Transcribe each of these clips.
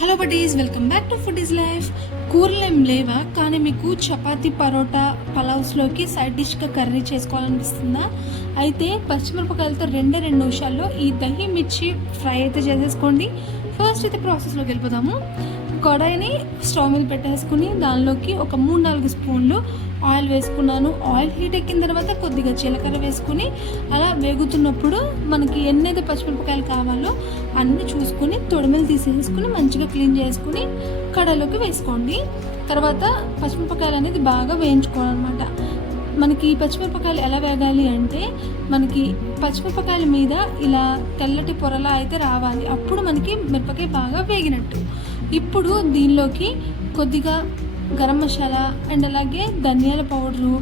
Hello buddies, welcome back to food is life. కూరలు ఏం లేవా, కానీ మీకు చపాతీ, పరోటా, పలావ్స్లోకి సైడ్ డిష్గా కర్రీ చేసుకోవాలనిపిస్తుందా? అయితే పచ్చిమిరపకాయలతో 2 నిమిషాల్లో ఈ దహి మిర్చి ఫ్రై అయితే చేసేసుకోండి. ఫస్ట్ అయితే ప్రాసెస్లోకి వెళ్ళిపోదాము. కడాయిని స్టవ్ మీద పెట్టేసుకుని దానిలోకి ఒక 3-4 స్పూన్లు ఆయిల్ వేసుకున్నాను. ఆయిల్ హీట్ ఎక్కిన తర్వాత కొద్దిగా జీలకర్ర వేసుకుని అలా వేగుతున్నప్పుడు మనకి ఎన్నైతే పచ్చిమిరపకాయలు కావాలో అన్నీ చూసుకుని తొడిమెలు తీసేసుకుని మంచిగా క్లీన్ చేసుకుని కడాయిలోకి వేసుకోండి. తర్వాత పచ్చిమిరపకాయలు అనేది బాగా వేయించుకోవాలన్నమాట. మనకి పచ్చిమిరపకాయలు ఎలా వేగాలి అంటే మనకి పచ్చిమిరపకాయల మీద ఇలా తెల్లటి పొరలా అయితే రావాలి. అప్పుడు మనకి మిరపకాయ బాగా వేగినట్టు. ఇప్పుడు దీనిలోకి కొద్దిగా గరం మసాలా అండ్ అలాగే ధనియాల పౌడరు,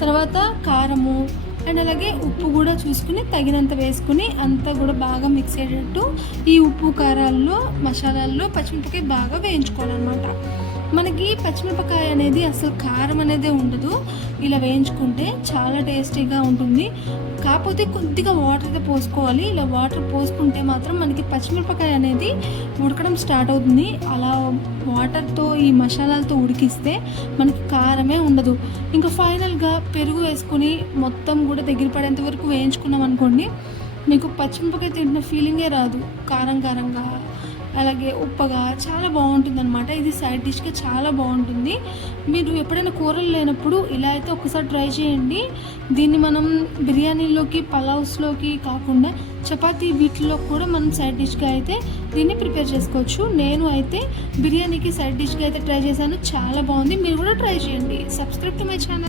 తర్వాత కారము అండ్ అలాగే ఉప్పు కూడా చూసుకుని తగినంత వేసుకుని అంతా కూడా బాగా మిక్స్ అయ్యేటట్టు ఈ ఉప్పు కారాల్లో మసాలాల్లో పచ్చిమిరపకాయ బాగా వేయించుకోవాలన్నమాట. మనకి పచ్చిమిరపకాయ అనేది అసలు కారం అనేది ఉండదు. ఇలా వేయించుకుంటే చాలా టేస్టీగా ఉంటుంది. కాకపోతే కొద్దిగా వాటర్ అయితే పోసుకోవాలి. ఇలా వాటర్ పోసుకుంటే మాత్రం మనకి పచ్చిమిరపకాయ అనేది ఉడకడం స్టార్ట్ అవుతుంది. అలా వాటర్తో ఈ మసాలాలతో ఉడికిస్తే మనకి కారమే ఉండదు. ఇంకా ఫైనల్గా పెరుగు వేసుకుని మొత్తం కూడా దగ్గర పడేంత వరకు వేయించుకున్నాం అనుకోండి, మీకు పచ్చిమిరపకాయ తింటున్న ఫీలింగే రాదు. కారం కారంగా అలాగే ఉప్పగా చాలా బాగుంటుంది అనమాట. ఇది సైడ్ డిష్గా చాలా బాగుంటుంది. మీరు ఎప్పుడైనా కూరలు లేనప్పుడు ఇలా అయితే ఒకసారి ట్రై చేయండి. దీన్ని మనం బిర్యానీలోకి, పలావ్స్లోకి కాకుండా చపాతీ వీటిలో కూడా మనం సైడ్ డిష్గా అయితే దీన్ని ప్రిపేర్ చేసుకోవచ్చు. నేను అయితే బిర్యానీకి సైడ్ డిష్గా అయితే ట్రై చేశాను. చాలా బాగుంది. మీరు కూడా ట్రై చేయండి. Subscribe to my channel.